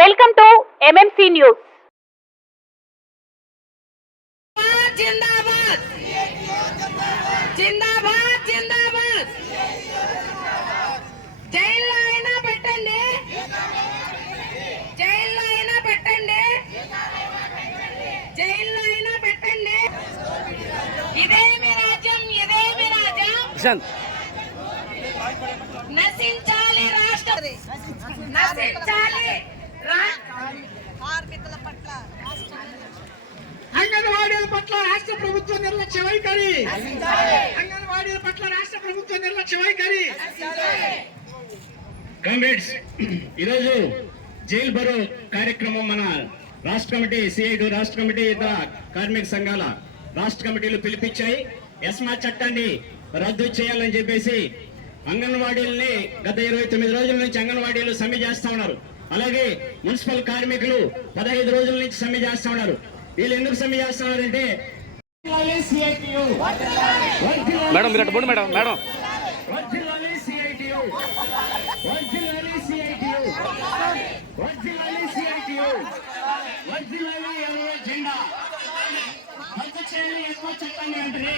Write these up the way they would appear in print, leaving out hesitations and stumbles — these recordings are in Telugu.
Welcome to MMC news. జిందాబాద్ జిందాబాద్ జిందాబాద్. జైల్లో అయినా పెట్టండి, జైల్లో అయినా పెట్టండి, జైల్లో అయినా పెట్టండి. ఇదేమి రాజ్యం, ఇదేమి రాజ్యం. నశించాలి రాష్ట్ర, నశించాలి కార్మికుల పట్ల, అంగన్వాడీల పట్ల రాష్ట్ర ప్రభుత్వ నిర్లక్ష్య వైఖరి, అంగన్వాడీల పట్ల రాష్ట్ర ప్రభుత్వ నిర్లక్ష్య వైఖరి. కామ్రేడ్స్, ఈరోజు జైల్ బరో కార్యక్రమం మన రాష్ట్ర కమిటీ, సిఐడు రాష్ట్ర కమిటీ, ఇతర కార్మిక సంఘాల రాష్ట్ర కమిటీలు పిలిపించాయి. ఎస్మా చట్టాన్ని రద్దు చేయాలని చెప్పేసి అంగన్వాడీలని గత 29 రోజుల నుంచి అంగన్వాడీలు సమ్మె చేస్తా ఉన్నారు. అలాగే మున్సిపల్ కార్మికులు 15 రోజుల నుంచి సమ్మె చేస్తా ఉన్నారు. వీళ్ళు ఎందుకు సమ్మె చేస్తున్నారంటే మేడం మీరు అటు పోండి మేడం. మేడం జెండా రద్దు చేయాలి, ఎస్మా చట్టాన్ని వెంటనే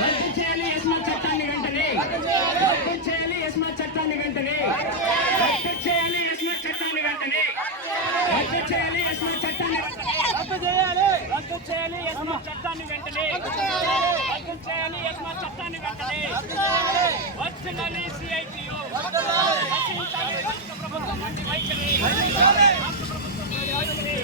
రద్దు చేయాలి, ఎస్మా చట్టాన్ని వెంటనే రద్దు చేయాలి, ఎస్మా చట్టాన్ని వెంటనే రద్దు చేయాలి, ఎస్మా చట్టాన్ని వెంటనే రద్దు చేయాలి, ఎస్మా చట్టాన్ని రద్దు చేయాలి, రద్దు చేయాలి, ఎస్మా చట్టాన్ని వెంటనే రద్దు చేయాలి, ఎస్మా చట్టాన్ని వెంటనే వర్ధిల్లాలి సిఐటియు, రక్షించాలి రాష్ట్ర ప్రభుత్వం వంటి వైఖరి, రాష్ట్ర ప్రభుత్వం వంటి వైఖరి.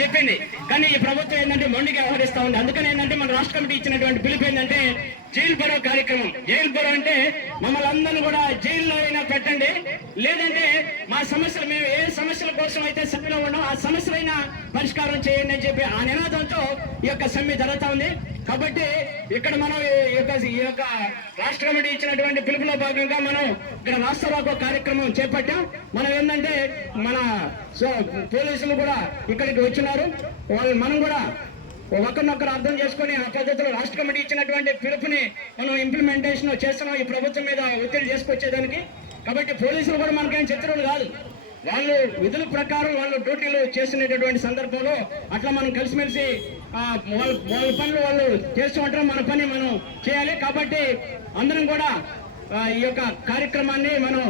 చెప్పింది కానీ ఈ ప్రభుత్వం ఏంటంటే మొండిగా వ్యవహరిస్తా ఉంది. అందుకని ఏంటంటే మన రాష్ట్ర కమిటీ ఇచ్చినటువంటి పిలుపు ఏంటంటే జైలు బరో కార్యక్రమం. జైలు బరో అంటే మమ్మల్ని అందరూ కూడా జైల్లో అయినా పెట్టండి, లేదంటే మా సమస్యలు, మేము ఏ సమస్యల కోసం అయితే సమ్మెలో ఉన్నాం ఆ సమస్యలైనా పరిష్కారం చేయండి అని చెప్పి ఆ నినాదంతో ఈ యొక్క సమ్మె జరుగుతా ఉంది. కాబట్టి ఇక్కడ మనం ఈ యొక్క రాష్ట్ర కమిటీ ఇచ్చినటువంటి పిలుపులో భాగంగా మనం ఇక్కడ రాష్ట్ర కార్యక్రమం చేపట్టాం. మనం ఏంటంటే మన పోలీసులు కూడా ఇక్కడికి వచ్చినారు. మనం కూడా ఒకరినొకరు అర్థం చేసుకుని ఆ పద్ధతిలో రాష్ట్ర కమిటీ ఇచ్చినటువంటి పిలుపుని మనం ఇంప్లిమెంటేషన్ చేస్తున్నాం ఈ ప్రభుత్వం మీద ఒత్తిడి చేసుకొచ్చేదానికి. కాబట్టి పోలీసులు కూడా మనకేం శత్రువులు కాదు, వాళ్ళు విధుల ప్రకారం వాళ్ళు డ్యూటీలు చేస్తున్నటువంటి సందర్భంలో అట్లా మనం కలిసిమెలిసి వాళ్ళ పనులు వాళ్ళు చేస్తూ ఉంటారు, మన పని మనం చేయాలి. కాబట్టి అందరం కూడా ఈ యొక్క కార్యక్రమాన్ని మనం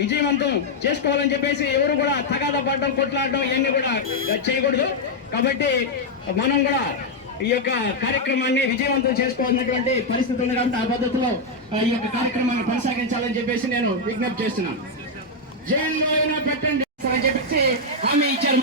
విజయవంతం చేసుకోవాలని చెప్పేసి ఎవరు కూడా తగాదా పడడం, కొట్లాడడం ఇవన్నీ కూడా చేయకూడదు. కాబట్టి మనం కూడా ఈ యొక్క కార్యక్రమాన్ని విజయవంతం చేసుకోవాలన్నటువంటి పరిస్థితి ఉంది. కాబట్టి ఆ పద్ధతిలో ఈ యొక్క కార్యక్రమాన్ని కొనసాగించాలని చెప్పేసి నేను విజ్ఞప్తి చేస్తున్నాను. జైల్లో అయినా పెట్టండి అని చెప్పేసి హామీ ఇచ్చారు.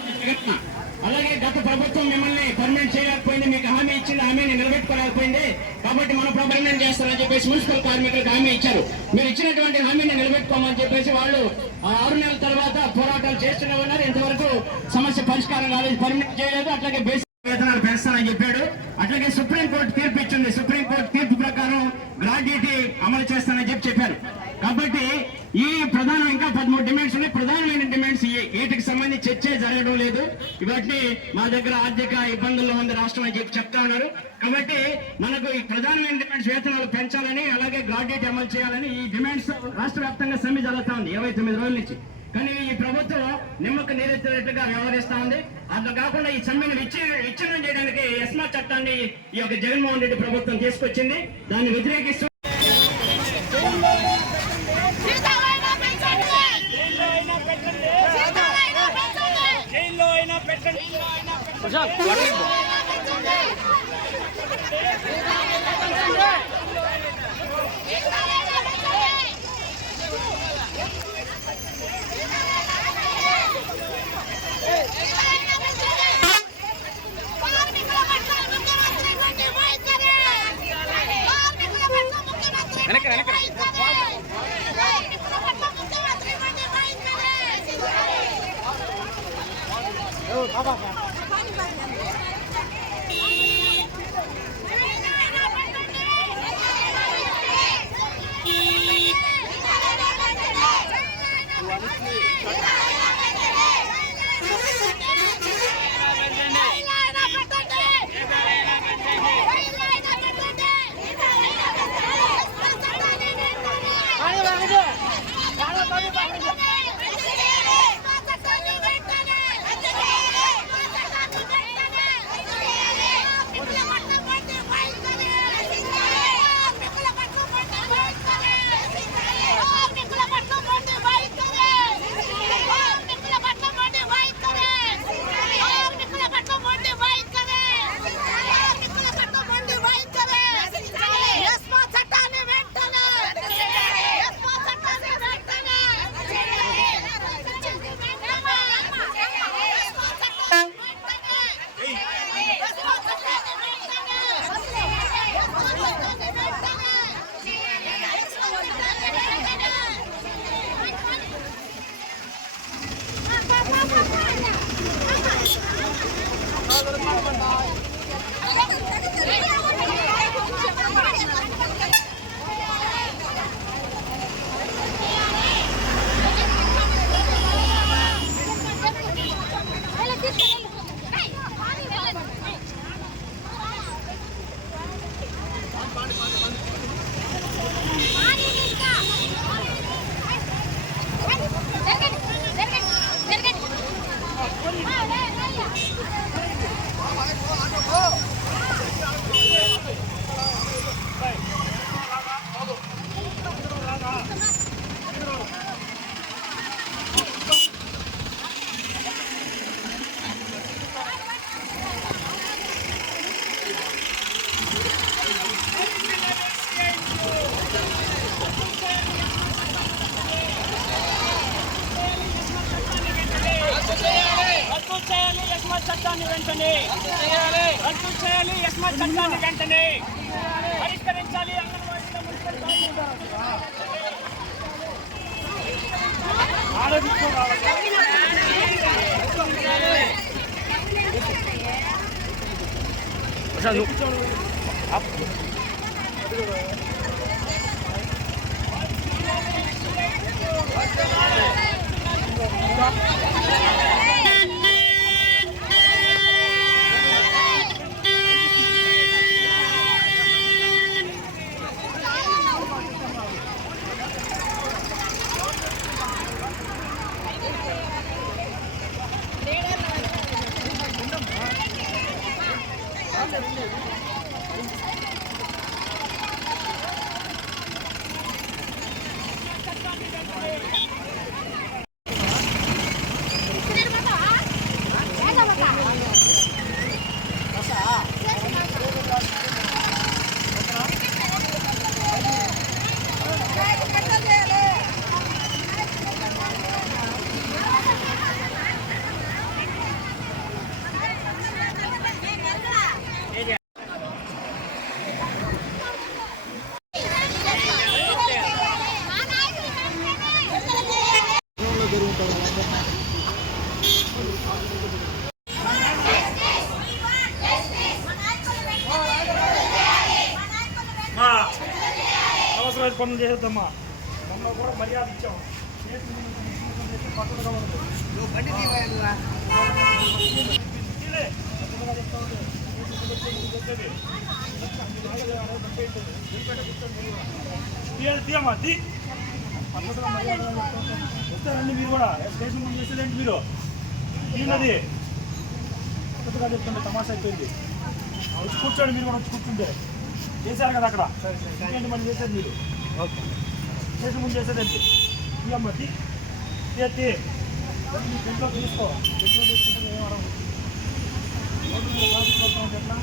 అలాగే గత ప్రభుత్వం మిమ్మల్ని పర్మనెంట్ చేయలేకపోయింది, మీకు హామీ ఇచ్చింది, హామీని నిలబెట్టుకోలేకపోయింది. కాబట్టి మనం పర్మనెంట్ చేస్తారని చెప్పేసి మున్సిపల్ కార్మికులకు హామీ ఇచ్చారు. మీరు ఇచ్చినటువంటి హామీని నిలబెట్టుకోమని చెప్పేసి వాళ్ళు 6 నెలల తర్వాత పోరాటాలు చేస్తూనే ఉన్నారు. ఇంతవరకు సమస్య పరిష్కారం కాలేదు, పర్మనెంట్ చేయలేదు. అట్లాగే బేసిక్ వేతనాలు పెంచుతానని చెప్పాడు. అట్లాగే సుప్రీంకోర్టు తీర్పు ఇచ్చింది. సుప్రీంకోర్టు తీర్పు ప్రకారం గ్రాడ్యుయేటీ అమలు చేస్తానని చెప్పారు. కాబట్టి ఈ ప్రధాన ఇంకా 13 డిమాండ్స్ ఉన్నాయి. ప్రధానమైన డిమాండ్స్ వీటికి సంబంధించి చర్చ జరగడం లేదు. ఇవన్నీ మా దగ్గర ఆర్థిక ఇబ్బందుల్లో ఉంది రాష్ట్రం అని చెప్తా ఉన్నారు. కాబట్టి మనకు ఈ ప్రధానమైన డిమాండ్స్ వేతనాలు పెంచాలని, అలాగే గ్రాడ్యుయేట్ అమలు చేయాలని ఈ డిమాండ్స్ రాష్ట్ర వ్యాప్తంగా సమ్మె జరుగుతా ఉంది 29 రోజుల నుంచి. కానీ ఈ ప్రభుత్వం నిమ్మకు నీరెత్తినట్లుగా వ్యవహరిస్తా ఉంది. అట్లా కాకుండా ఈ సమ్మెను విచ్ఛిన్నం చేయడానికి ఎస్మా చట్టాన్ని ఈ యొక్క జగన్మోహన్ రెడ్డి ప్రభుత్వం తీసుకొచ్చింది. దాన్ని వ్యతిరేకిస్తూ చట్టాన్ని వెంటనే రద్దు చేయాలి. యస్మాత్ చట్టాన్ని వెంటనే పరిష్కరించాలి. అంగన్వాడీల మున్సిపల్ అవసరమైన పనులు చేసేద్దామా. మమ్మల్ని కూడా మర్యాద ఇచ్చాము. తీయమ్మా తీ వస్తారండి మీరు కూడా. స్టేషన్ ముందు చేసేదేంటి మీరు? తీనది కొత్తగా చెప్తుంటే తమాషా అయిపోయింది. వచ్చి కూర్చోండి. మీరు కూడా వచ్చి కూర్చుంటే చేశారు కదా అక్కడ. ఇంకేంటి మనం చేసేది మీరు? ఓకే స్టేషన్ ముందు చేసేదేంటి? తీయమ్మా తీ తీ ఇంట్లో తీసుకో. ఇంట్లో తీసుకుంటే ఏం అడగదు. ఎట్లా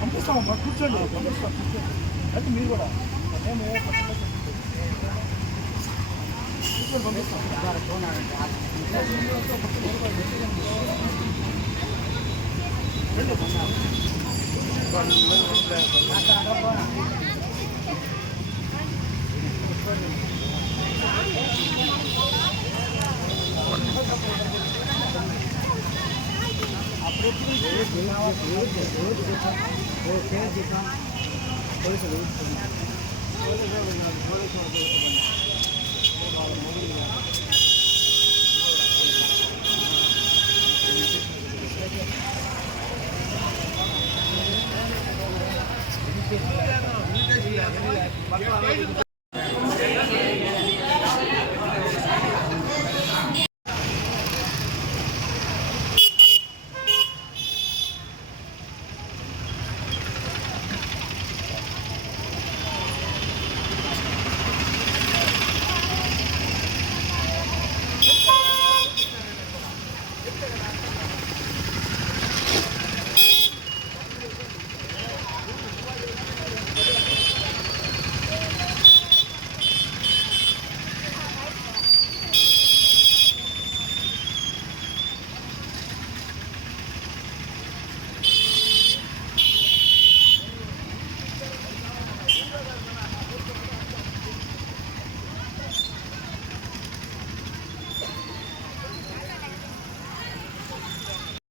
పంపిస్తామమ్మా. కూర్చోండి. పంపిస్తాం అయితే మీరు కూడా మేము పంపిస్తాం.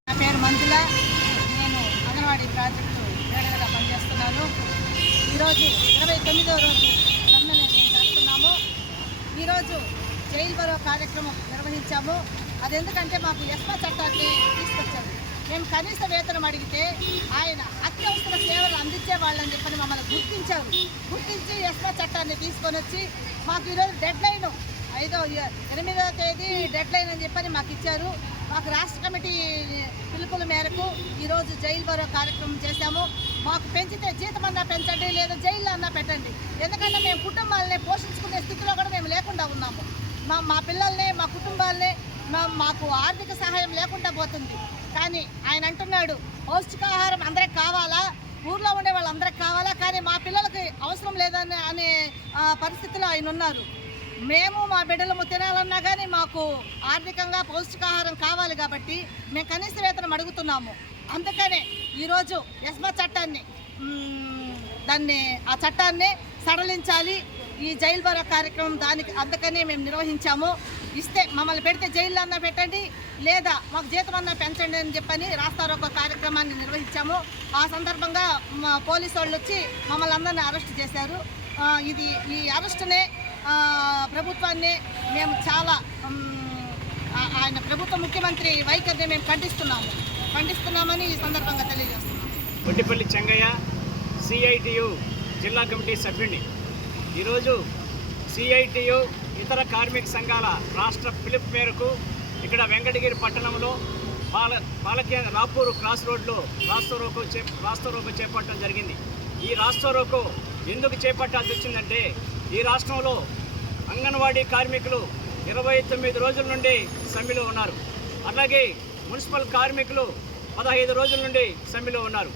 నా పేరు మంజుల. నేను అంగన్వాడీ ప్రాజెక్టు లీడర్గా పనిచేస్తున్నాను. ఈరోజు 29వ రోజు సమ్మెను మేము చేస్తున్నాము. ఈరోజు జైలు బరో కార్యక్రమం నిర్వహించాము. అది ఎందుకంటే మాకు ఎస్మా చట్టాన్ని తీసుకొచ్చారు. మేము కనీస వేతనం అడిగితే ఆయన అత్యవసర సేవలు అందించే వాళ్ళని చెప్పని మమ్మల్ని గుర్తించారు. గుర్తించి ఎస్మా చట్టాన్ని తీసుకొని వచ్చి మాకు ఈరోజు డెడ్ లైన్ 8వ తేదీ డెడ్ లైన్ అని చెప్పని మాకు ఇచ్చారు. మాకు రాష్ట్ర కమిటీ పిలుపుల మేరకు ఈరోజు జైలు బరో కార్యక్రమం చేశాము. మాకు పెంచితే జీతమన్నా పెంచండి, లేదా జైల్లో అన్నా పెట్టండి. ఎందుకంటే మేము కుటుంబాలని పోషించుకునే స్థితిలో కూడా మేము లేకుండా ఉన్నాము. మా పిల్లల్ని, మా కుటుంబాలని మాకు ఆర్థిక సహాయం లేకుండా పోతుంది. కానీ ఆయన అంటున్నాడు పౌష్టికాహారం అందరికి కావాలా, ఊర్లో ఉండే వాళ్ళందరికి కావాలా, కానీ మా పిల్లలకి అవసరం లేదని అనే పరిస్థితిలో ఆయన ఉన్నారు. మేము మా బిడ్డలు తినాలన్నా కానీ మాకు ఆర్థికంగా పౌష్టికాహారం కావాలి కాబట్టి మేము కనీస వేతనం అడుగుతున్నాము. అందుకనే ఈరోజు ఎస్మా చట్టాన్ని ఆ చట్టాన్ని సడలించాలి. ఈ జైలు బరో కార్యక్రమం అందుకనే మేము నిర్వహించాము. ఇస్తే మమ్మల్ని పెడితే జైల్లో అన్నా పెట్టండి, లేదా మాకు జీతం అన్నా పెంచండి అని చెప్పని రాస్తారోకో కార్యక్రమాన్ని నిర్వహించాము. ఆ సందర్భంగా పోలీసు వాళ్ళు వచ్చి మమ్మల్ని అందరినీ అరెస్ట్ చేశారు. ఈ అరెస్టునే ప్రభుత్వాన్ని మేము చాలా ఆయన ప్రభుత్వ ముఖ్యమంత్రి వైఖరిని మేము ఖండిస్తున్నామని ఈ సందర్భంగా తెలియజేస్తున్నాం. వడ్డిపల్లి చెంగయ్య, సిఐటియు జిల్లా కమిటీ సభ్యుడిని. ఈరోజు సిఐటియు ఇతర కార్మిక సంఘాల రాష్ట్ర పిలుపు మేరకు ఇక్కడ వెంకటగిరి పట్టణంలో రాపూర్ క్రాస్ రోడ్లో రాస్తారోకో చేపట్టడం జరిగింది. ఈ రాస్తారోకో ఎందుకు చేపట్టాల్సి వచ్చిందంటే ఈ రాష్ట్రంలో అంగన్వాడీ కార్మికులు 29 రోజుల నుండి సమ్మెలో ఉన్నారు. అలాగే మున్సిపల్ కార్మికులు 15 రోజుల నుండి సమ్మెలో ఉన్నారు.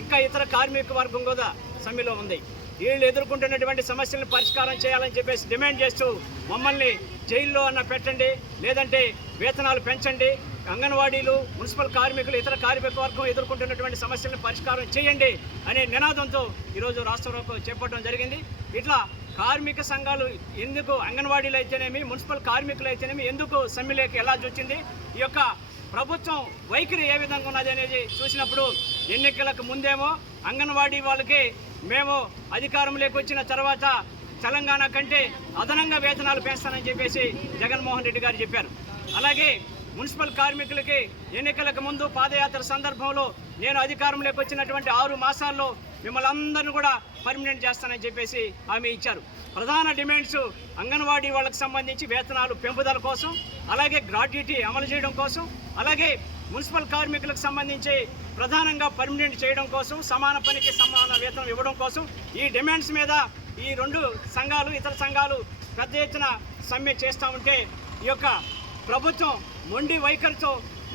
ఇంకా ఇతర కార్మిక వర్గం కూడా సమ్మెలో ఉంది. వీళ్ళు ఎదుర్కొంటున్నటువంటి సమస్యలను పరిష్కారం చేయాలని చెప్పేసి డిమాండ్ చేస్తూ మమ్మల్ని జైల్లో అన్న పెట్టండి, లేదంటే వేతనాలు పెంచండి, అంగన్వాడీలు, మున్సిపల్ కార్మికులు, ఇతర కార్మిక వర్గం ఎదుర్కొంటున్నటువంటి సమస్యలను పరిష్కారం చేయండి అనే నినాదంతో ఈరోజు రాష్ట్రంలో చేపట్టడం జరిగింది. ఇట్లా కార్మిక సంఘాలు ఎందుకు, అంగన్వాడీలు అయితేనేమి, మున్సిపల్ కార్మికులు అయితేనేమి ఎందుకు సమ్మెలోకి ఎలా వచ్చింది, ఈ యొక్క ప్రభుత్వం వైఖరి ఏ విధంగా ఉన్నది అనేది చూసినప్పుడు ఎన్నికలకు ముందేమో అంగన్వాడీ వాళ్ళకి మేము అధికారంలోకి వచ్చిన తర్వాత తెలంగాణ కంటే అదనంగా వేతనాలు పెంచుతానని చెప్పేసి జగన్మోహన్ రెడ్డి గారు చెప్పారు. అలాగే మున్సిపల్ కార్మికులకి ఎన్నికలకు ముందు పాదయాత్ర సందర్భంలో నేను అధికారంలోకి వచ్చినటువంటి 6 మాసాల్లో మిమ్మల్ని అందరినీ కూడా పర్మనెంట్ చేస్తానని చెప్పేసి హామీ ఇచ్చారు. ప్రధాన డిమాండ్స్ అంగన్వాడీ వాళ్ళకి సంబంధించి వేతనాలు పెంపుదల కోసం, అలాగే గ్రాట్యుటీ అమలు చేయడం కోసం, అలాగే మున్సిపల్ కార్మికులకు సంబంధించి ప్రధానంగా పర్మనెంట్ చేయడం కోసం, సమాన పనికి సమాన వేతనం ఇవ్వడం కోసం ఈ డిమాండ్స్ మీద ఈ 2 సంఘాలు, ఇతర సంఘాలు పెద్ద ఎత్తున సమ్మె చేస్తూ ఉంటే ఈ యొక్క ప్రభుత్వం మొండి వైఖరితో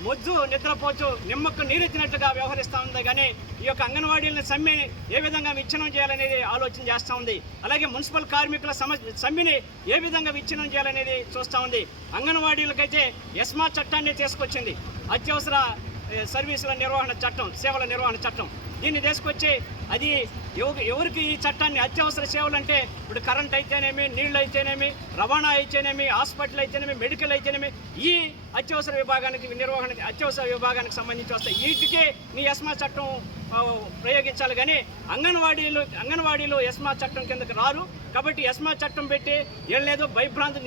మొద్దు నిద్రపోతూ నిమ్మకు నీరెత్తినట్లుగా వ్యవహరిస్తూ ఉంది. కానీ ఈ యొక్క అంగన్వాడీలను సమ్మెని ఏ విధంగా విచ్ఛిన్నం చేయాలనేది ఆలోచన చేస్తూ ఉంది. అలాగే మున్సిపల్ కార్మికుల సమ్మెని ఏ విధంగా విచ్ఛిన్నం చేయాలనేది చూస్తూ ఉంది. అంగన్వాడీలకైతే ఎస్మా చట్టాన్ని తీసుకొచ్చింది, అత్యవసర సర్వీసుల నిర్వహణ చట్టం, సేవల నిర్వహణ చట్టం. దీన్ని తీసుకొచ్చి అది ఎవరికి ఈ చట్టాన్ని అత్యవసర సేవలు అంటే ఇప్పుడు కరెంట్ అయితేనేమి, నీళ్ళు అయితేనేమి, రవాణా అయితేనేమి, హాస్పిటల్ అయితేనేమి, మెడికల్ అయితేనేమి, ఈ అత్యవసర విభాగానికి సంబంధించి వస్తాయి. వీటికే నీ ఎస్మా చట్టం ప్రయోగించాలి. కానీ అంగన్వాడీలు ఎస్మా చట్టం కిందకి రారు. కాబట్టి ఎస్మా చట్టం పెట్టి ఏళ్ళేదో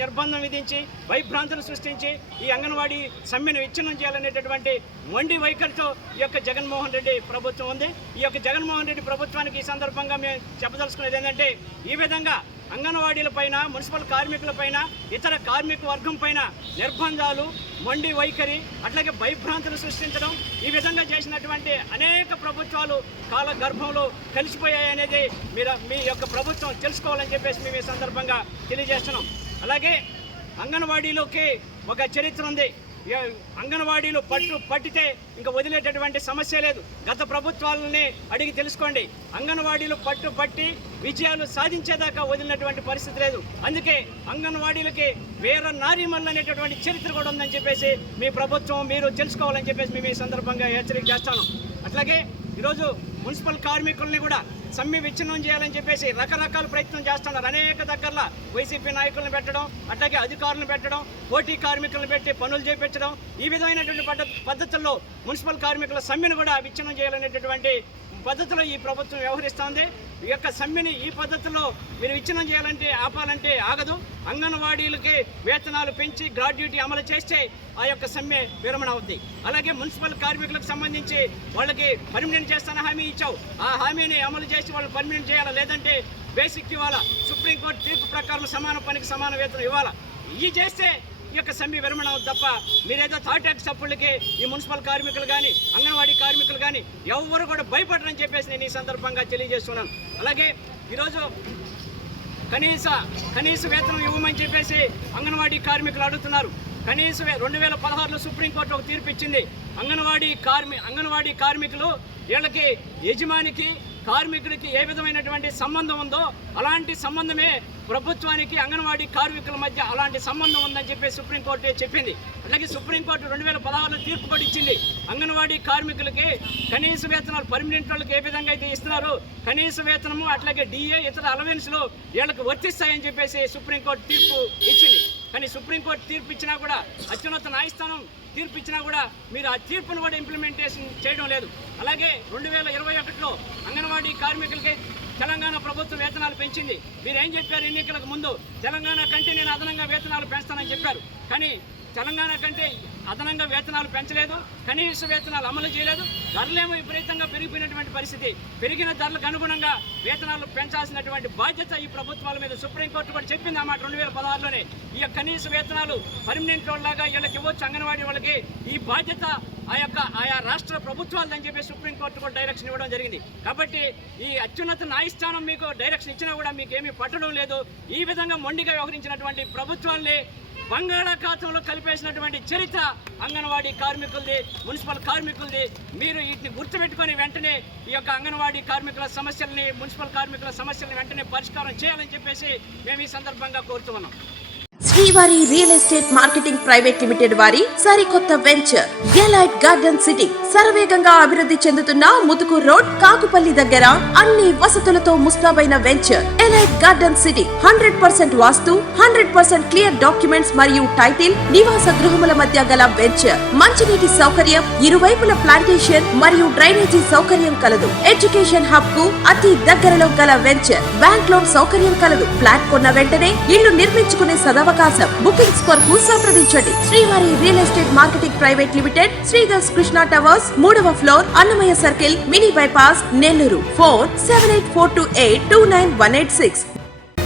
నిర్బంధం విధించి భయభ్రాంతులు సృష్టించి ఈ అంగన్వాడీ సమ్మెను విచ్ఛిన్నం చేయాలనేటటువంటి మొండి వైఖరితో ఈ యొక్క జగన్మోహన్ రెడ్డి ప్రభుత్వం ఉంది. ఈ యొక్క జగన్మోహన్ రెడ్డి ప్రభుత్వానికి ఈ సందర్భంగా మేము చెప్పదలుచుకునేది ఏంటంటే, ఈ విధంగా అంగన్వాడీల పైన, మున్సిపల్ కార్మికుల పైన, ఇతర కార్మిక వర్గం పైన నిర్బంధాలు, మొండి వైఖరి, అట్లాగే భయభ్రాంతులు సృష్టించడం, ఈ విధంగా చేసినటువంటి అనేక ప్రభుత్వాలు కాల గర్భంలో కలిసిపోయాయనేది మీ యొక్క ప్రభుత్వం తెలుసుకోవాలని చెప్పేసి మేము ఈ సందర్భంగా తెలియజేస్తున్నాం. అలాగే అంగన్వాడీలోకి ఒక చరిత్ర ఉంది. అంగన్వాడీలు పట్టితే ఇంకా వదిలేటటువంటి సమస్య లేదు. గత ప్రభుత్వాలని అడిగి తెలుసుకోండి. అంగన్వాడీలు పట్టి విజయాలు సాధించేదాకా వదిలినటువంటి పరిస్థితి లేదు. అందుకే అంగన్వాడీలకి వేరే నారీమల్లు అనేటటువంటి చరిత్ర కూడా ఉందని చెప్పేసి మీ ప్రభుత్వం మీరు తెలుసుకోవాలని చెప్పేసి మేము ఈ సందర్భంగా హెచ్చరిక చేస్తాను. అట్లాగే ఈరోజు మున్సిపల్ కార్మికుల్ని కూడా సమ్మె విచ్ఛిన్నం చేయాలని చెప్పేసి రకరకాల ప్రయత్నం చేస్తున్నారు. అనేక దగ్గరలో వైసీపీ నాయకులను పెట్టడం, అట్లాగే అధికారులను పెట్టడం, పోటీ కార్మికులను పెట్టి పనులు చేయించడం, ఈ విధమైనటువంటి పద్ధతుల్లో మున్సిపల్ కార్మికుల సమ్మెను కూడా విచ్ఛిన్నం చేయాలనేటటువంటి పద్ధతిలో ఈ ప్రభుత్వం వ్యవహరిస్తోంది. ఈ యొక్క సమ్మెని ఈ పద్ధతిలో మీరు విచ్ఛిన్నం చేయాలంటే, ఆపాలంటే ఆగదు. అంగన్వాడీలకి వేతనాలు పెంచి గ్రాడ్యుయేటీ అమలు చేస్తే ఆ యొక్క సమ్మె విరమణ అవుద్ది. అలాగే మున్సిపల్ కార్మికులకు సంబంధించి వాళ్ళకి పర్మనెంట్ చేస్తాన హామీ ఇచ్చావు. ఆ హామీని అమలు చేసి వాళ్ళు పర్మనెంట్ చేయాలా, లేదంటే బేసిక్ ఇవ్వాలా, సుప్రీంకోర్టు తీర్పు ప్రకారం సమాన పనికి సమాన వేతనం ఇవ్వాలా. ఇవి చేస్తే ఈ యొక్క సమ్మె విరమణ అవుతుంది తప్ప మీరేదో థాటాక్ సప్పులకి ఈ మున్సిపల్ కార్మికులు కానీ, అంగన్వాడీ కార్మికులు కానీ ఎవరు కూడా భయపడరని చెప్పేసి నేను ఈ సందర్భంగా తెలియజేస్తున్నాను. అలాగే ఈరోజు కనీస వేతనం ఇవ్వమని చెప్పేసి అంగన్వాడీ కార్మికులు అడుగుతున్నారు. కనీస 2016లో సుప్రీంకోర్టు ఒక తీర్పు ఇచ్చింది. అంగన్వాడీ కార్మికులు వీళ్ళకి యజమానికి కార్మికుడికి ఏ విధమైనటువంటి సంబంధం ఉందో అలాంటి సంబంధమే ప్రభుత్వానికి అంగన్వాడీ కార్మికుల మధ్య అలాంటి సంబంధం ఉందని చెప్పి సుప్రీంకోర్టు చెప్పింది. అలాగే సుప్రీంకోర్టు 2016లో తీర్పు కూడా ఇచ్చింది. అంగన్వాడీ కార్మికులకి కనీస వేతనాలు పర్మనెంట్ వాళ్ళకి ఏ విధంగా అయితే ఇస్తున్నారు, కనీస వేతనము అట్లాగే డిఏ ఇతర అలవెన్స్లు వీళ్ళకి వర్తిస్తాయని చెప్పేసి సుప్రీంకోర్టు తీర్పు ఇచ్చింది. కానీ సుప్రీంకోర్టు తీర్పు ఇచ్చినా కూడా, అత్యున్నత న్యాయస్థానం తీర్పు ఇచ్చినా కూడా మీరు ఆ తీర్పును కూడా ఇంప్లిమెంటేషన్ చేయడం లేదు. అలాగే 2021లో అంగన్వాడీ కార్మికులకి తెలంగాణ ప్రభుత్వం వేతనాలు పెంచింది. మీరేం చెప్పారు ఎన్నికలకు ముందు? తెలంగాణ కంటే నేను అదనంగా వేతనాలు పెంచుతానని చెప్పారు. కానీ తెలంగాణ కంటే అదనంగా వేతనాలు పెంచలేదు, కనీస వేతనాలు అమలు చేయలేదు. ధరలేమో విపరీతంగా పెరిగిపోయినటువంటి పరిస్థితి. పెరిగిన ధరలకు అనుగుణంగా వేతనాలు పెంచాల్సినటువంటి బాధ్యత ఈ ప్రభుత్వాల మీద సుప్రీంకోర్టు కూడా చెప్పింది అన్నమాట 2016లోనే. ఈ కనీస వేతనాలు పర్మనెంట్ వాళ్ళలాగా వీళ్ళకి ఇవ్వచ్చు, అంగన్వాడీ వాళ్ళకి ఈ బాధ్యత ఆయా రాష్ట్ర ప్రభుత్వాలని చెప్పి సుప్రీంకోర్టు కూడా డైరెక్షన్ ఇవ్వడం జరిగింది. కాబట్టి ఈ అత్యున్నత న్యాయస్థానం మీకు డైరెక్షన్ ఇచ్చినా కూడా మీకు ఏమీ పట్టడం లేదు. ఈ విధంగా మొండిగా వ్యవహరించినటువంటి ప్రభుత్వాల్ని బంగాళాఖాతంలో కలిపేసినటువంటి చరిత్ర అంగన్వాడీ కార్మికులది, మున్సిపల్ కార్మికులది. మీరు వీటిని గుర్తుపెట్టుకొని వెంటనే ఈ యొక్క అంగన్వాడీ కార్మికుల సమస్యల్ని, మున్సిపల్ కార్మికుల సమస్యల్ని వెంటనే పరిష్కారం చేయాలని చెప్పేసి మేము ఈ సందర్భంగా కోరుతున్నాం. శ్రీవారి real estate marketing private limited వారి సరికొత్త వెంచర్ ఎలైట్ గార్డెన్ సిటీ శరవేగంగా అభివృద్ధి చెందుతున్న ముతుకూర్ రోడ్, కాకుపల్లి దగ్గర అన్ని వసతులతో ముస్తాబైన వెంచర్ ఎలైట్ గార్డెన్ సిటీ. 100% వాస్తు, 100% క్లియర్ డాక్యుమెంట్స్ మరియు టైటిల్, నివాస గృహముల మధ్య గల వెంచర్. మంచినీటి సౌకర్యం, ఇరువైపుల ప్లాంటేషన్ మరియు డ్రైనేజీ సౌకర్యం కలదు. ఎడ్యుకేషన్ హబ్ కు అతి దగ్గరలో గల వెంచర్. బ్యాంక్ లోన్ సౌకర్యం కలదు. ఫ్లాట్ కొన్న వెంటనే ఇల్లు నిర్మించుకునే సదవకాశం. బుకింగ్స్ కొరకు సంప్రదించండి. Srivari real estate marketing private limited, Sridhar's Krishna towers, 3వ floor, Annamayya circle, mini bypass, Nellore. Phone 7842829186.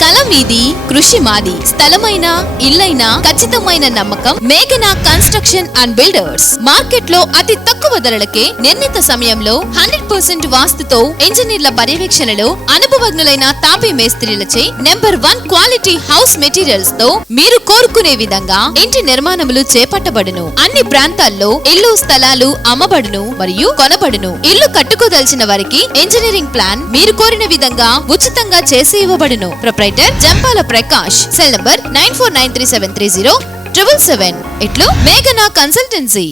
కల మీది, కృషి మాది. స్థలమైన, ఇల్లైనా ఖచ్చితమైన నమ్మకం మేఘనా కన్స్ట్రక్షన్ అండ్ బిల్డర్స్. మార్కెట్ లో అతి తక్కువ ధరలకే నిర్ణీత సమయంలో 100% వాస్తుతో, ఇంజనీర్ల పర్యవేక్షణలో అనుభవజ్ఞులైన తాపీ మేస్త్రీలచే #1 క్వాలిటీ హౌస్ మెటీరియల్స్ తో మీరు కోరుకునే విధంగా ఇంటి నిర్మాణములు చేపట్టబడును. అన్ని ప్రాంతాల్లో ఇల్లు స్థలాలు అమ్మబడును మరియు కొనబడును. ఇల్లు కట్టుకోదలిచిన వారికి ఇంజనీరింగ్ ప్లాన్ మీరు కోరిన విధంగా ఉచితంగా చేసి ఇవ్వబడును. Proprietor Jampala Prakash. Cell number 9493730777. ఇట్లు మేఘనా కన్సల్టెన్సీ.